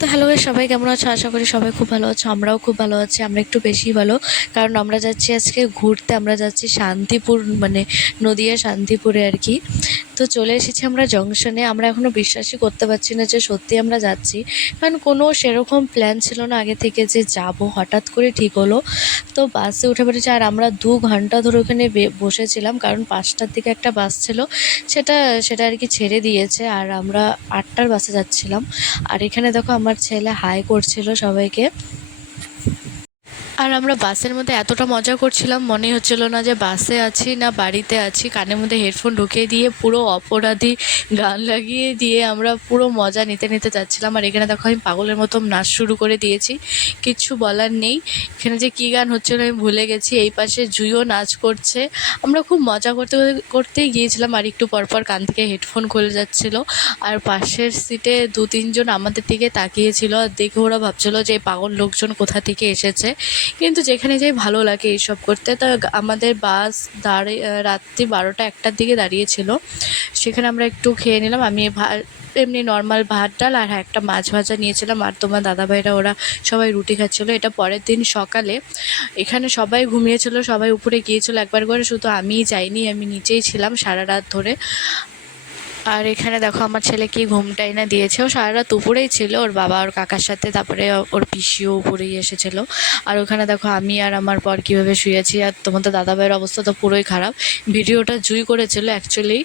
তো হ্যালো সবাই কেমন আছো? আশা করি সবাই খুব ভালো আছো, আমরাও খুব ভালো আছি, আমরা একটু বেশি ভালো। কারণ আমরা যাচ্ছি আজকে ঘুরতে, আমরা যাচ্ছি শান্তিপুর মানে নদিয়া শান্তিপুরে আর কি। তো চলে এসেছি আমরা জংশনে আমরা এখনও বিশ্বাসই করতে পারছি না যে সত্যি আমরা যাচ্ছি। কারণ কোনো সেরকম প্ল্যান ছিল না আগে থেকে যে যাব, হঠাৎ করে ঠিক হলো। তো বাসে উঠে পড়েছি আর আমরা দু ঘণ্টা ধরে ওখানে বসেছিলাম। কারণ পাঁচটার দিকে একটা বাস ছিল। সেটা সেটা আর কি ছেড়ে দিয়েছে। আর আমরা আটটার বাসে যাচ্ছিলাম। আর এখানে দেখো আমার ছেলে হাই করছিল সবাইকে। আর আমরা বাসের মধ্যে এতটা মজা করছিলাম, মনে হচ্ছিল না যে বাসে আছি না বাড়িতে আছি। কানের মধ্যে হেডফোন ঢুকিয়ে দিয়ে পুরো অপরাধী গান লাগিয়ে দিয়ে আমরা পুরো মজা নিতে নিতে যাচ্ছিলাম। আর এখানে দেখো আমি পাগলের মতো নাচ শুরু করে দিয়েছি। কিচ্ছু বলার নেই। এখানে যে কী গান হচ্ছিল আমি ভুলে গেছি। এই পাশে জুইও নাচ করছে। আমরা খুব মজা করতে করতেই গিয়েছিলাম আর একটু পরপর কান থেকে হেডফোন খুলে যাচ্ছিল। আর পাশের সিটে দু তিনজন আমাদের দিকে তাকিয়েছিল। আর দেখে ওরা ভাবছিল যে পাগল লোকজন কোথা থেকে এসেছে। কিন্তু যেখানে যাই ভালো লাগে এইসব করতে। তো আমাদের বাস দাঁড়িয়ে রাত্রি বারোটা একটার দিকে দাঁড়িয়েছিল। সেখানে আমরা একটু খেয়ে নিলাম। আমি এমনি নর্মাল ভাত ডাল আর একটা মাছ ভাজা নিয়েছিলাম আর তোমার দাদাভাইরা ওরা সবাই রুটি খাচ্ছিলো। এটা পরের দিন সকালে। এখানে সবাই ঘুমিয়েছিল, সবাই উপরে গিয়েছিল একবার করে। শুধু আমিই যাইনি, আমি নিচেই ছিলাম সারা রাত ধরে। আর এখানে দেখো আমার ছেলে কি ঘুমটাই না দিয়েছে। ও সারা রাত উপরেই ছিল, ওর বাবা ওর কাকার সাথে, তারপরে ওর পিসিও উপরেই এসেছিল। আর ওখানে দেখো আমি আর আমার পর কীভাবে শুয়েছি, আর তোমাদের দাদাভাইয়ের অবস্থা তো পুরোই খারাপ। ভিডিওটা জুই করেছিল অ্যাকচুয়ালি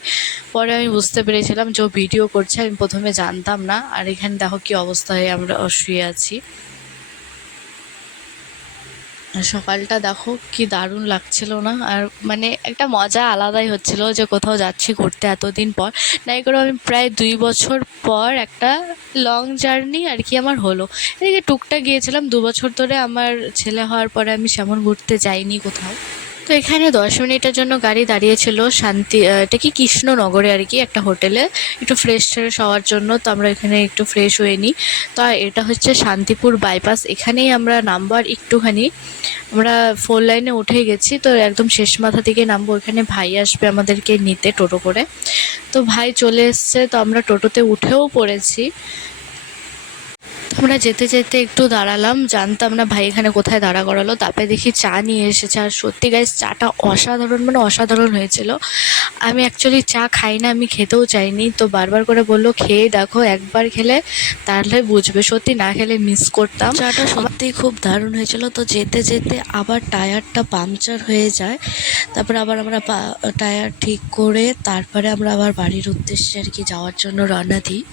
পরে আমি বুঝতে পেরেছিলাম যে ও ভিডিও করছে, আমি প্রথমে জানতাম না। আর এখানে দেখো কি অবস্থা হয়ে আমরা শুয়ে আছি। সকালটা দেখো, কি দারুণ লাগছিল না? আর মানে একটা মজা আলাদাই হচ্ছিল যে কোথাও যাচ্ছি ঘুরতে এতদিন পর। নাই করে আমি প্রায় দুই বছর পর একটা লং জার্নি আর কি আমার হলো। এদিকে টুকটা গিয়েছিলাম, দু বছর ধরে আমার ছেলে হওয়ার পরে আমি সেমন ঘুরতে যাইনি কোথাও। তো এখানে দশ মিনিটের জন্য গাড়ি দাঁড়িয়েছিল শান্তি এটা কি কৃষ্ণনগরে আর কি একটা হোটেলে। একটু ফ্রেশ ট্রেশ হওয়ার জন্য তো আমরা এখানে একটু ফ্রেশ হয়ে নিই। তো এটা হচ্ছে শান্তিপুর বাইপাস এখানেই আমরা নামবো আর একটুখানি। আমরা ফোর লাইনে উঠে গেছি, তো একদম শেষ মাথা থেকে নামবো। এখানে ভাই আসবে আমাদেরকে নিতে টোটো করে। তো ভাই চলে এসছে, তো আমরা টোটোতে উঠেও পড়েছি। আমরা যেতে যেতে একটু দাঁড়ালাম, জানতাম না ভাই এখানে কোথায় দাঁড়া করালো, তারপরে দেখি চা নিয়ে এসেছে। আর সত্যি গাইস চাটা অসাধারণ মানে অসাধারণ হয়েছিল। আমি অ্যাকচুয়ালি চা খাই না, আমি খেতেও চাইনি। তো বারবার করে বলল, খেয়ে দেখো, একবার খেলে তাহলে বুঝবে। সত্যি না খেলে মিস করতাম। চাটা সত্যিই খুব দারুণ হয়েছিল। তো যেতে যেতে আবার টায়ারটা পাংচার হয়ে যায়। তারপরে আবার আমরা টায়ার ঠিক করে তারপরে আমরা আবার বাড়ির উদ্দেশ্যে আর কি যাওয়ার জন্য রওনা দিই।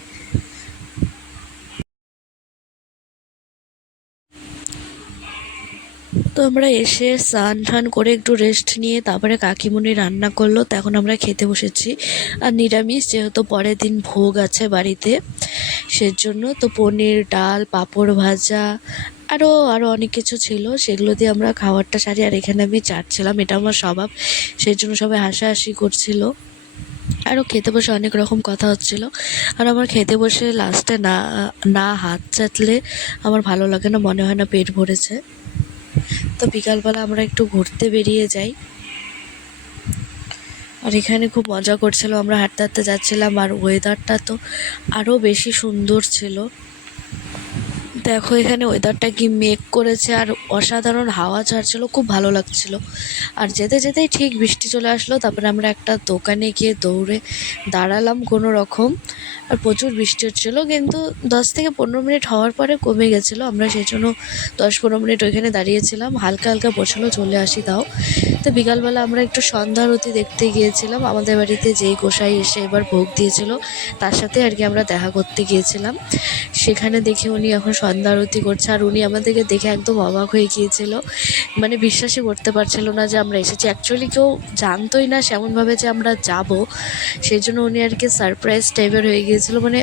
তো আমরা এসে স্নান টান করে একটু রেস্ট নিয়ে তারপরে কাকিমুনি রান্না করল তো এখন আমরা খেতে বসেছি। আর নিরামিষ যেহেতু পরের দিন ভোগ আছে বাড়িতে, সেজন্য তো পনির, ডাল, পাঁপড় ভাজা আরও আরও অনেক কিছু ছিল, সেগুলো দিয়ে আমরা খাবারটা সারি। আর এখানে আমি চাটছিলাম, এটা আমার স্বভাব সেই জন্য সবাই হাসাহাসি করছিল। আরও খেতে বসে অনেক রকম কথা হচ্ছিল। আর আমার খেতে বসে লাস্টে না না হাত চাটলে আমার ভালো লাগে না, মনে হয় না পেট ভরেছে। তো বিকালবেলা আমরা একটু ঘুরতে বেরিয়ে যাই। আর এখানে খুব মজা করছিল আমরা হাঁটতে হাঁটতে যাচ্ছিলাম আর ওয়েদারটা তো আরও বেশি সুন্দর ছিল। দেখো, এখানে ওয়েদারটা কি মেঘ করেছে আর অসাধারণ হাওয়া ছাড়ছিল, খুব ভালো লাগছিল। আর যেতে যেতেই ঠিক বৃষ্টি চলে আসলো, তারপরে আমরা একটা দোকানে গিয়ে দৌড়ে দাঁড়ালাম কোনো রকম। আর প্রচুর বৃষ্টি হচ্ছিল, কিন্তু দশ থেকে পনেরো মিনিট হওয়ার পরে কমে গেছিল। আমরা সেই জন্য দশ পনেরো মিনিট ওইখানে দাঁড়িয়েছিলাম, হালকা হালকা পড়ছিলো চলে আসি তাও। তো বিকালবেলা আমরা একটু সন্ধ্যারতি দেখতে গিয়েছিলাম। আমাদের বাড়িতে যেই গোসাই এসে এবার ভোগ দিয়েছিল, তার সাথে আর কি আমরা দেখা করতে গিয়েছিলাম। সেখানে দেখে উনি এখন সন্ধ্যা আরতি করছে, আর উনি আমাদেরকে দেখে একদম অবাক হয়ে গিয়েছিল। মানে বিশ্বাসই করতে পারছিল না যে আমরা এসেছি। অ্যাকচুয়ালি কেউ জানতোই না সেমনভাবে যে আমরা যাব। সেই জন্য উনি আর কি সারপ্রাইজ টাইপের হয়ে গিয়েছিল। মানে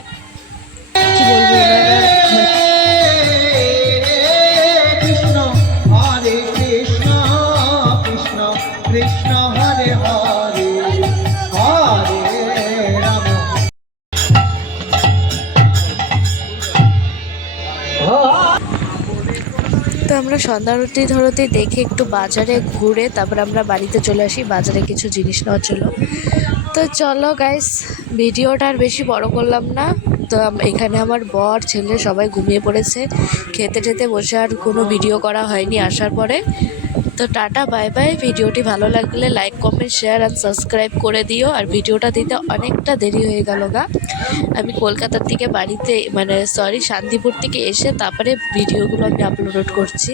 আমরা সন্ধ্যা আরতি ধরতে দেখে একটু বাজারে ঘুরে তারপর আমরা বাড়িতে চলে আসি, বাজারে কিছু জিনিস নেওয়ার জন্য। তো চলো গাইস ভিডিওটা আর বেশি বড় করলাম না। তো এখানে আমার বর, ছেলে সবাই ঘুমিয়ে পড়েছে। খেতে খেতে বসে আর কোনো ভিডিও করা হয়নি আসার পরে। তো টাটা, বাই বাই। ভিডিওটি ভালো লাগলে like comment share and subscribe করে দিও। আর ভিডিওটা দিতে অনেকটা দেরি হয়ে গেল গা। আমি কলকাতার থেকে বাড়িতে মানে সরি শান্তিপুর থেকে এসে তারপরে ভিডিওগুলো আমি আপলোড করছি।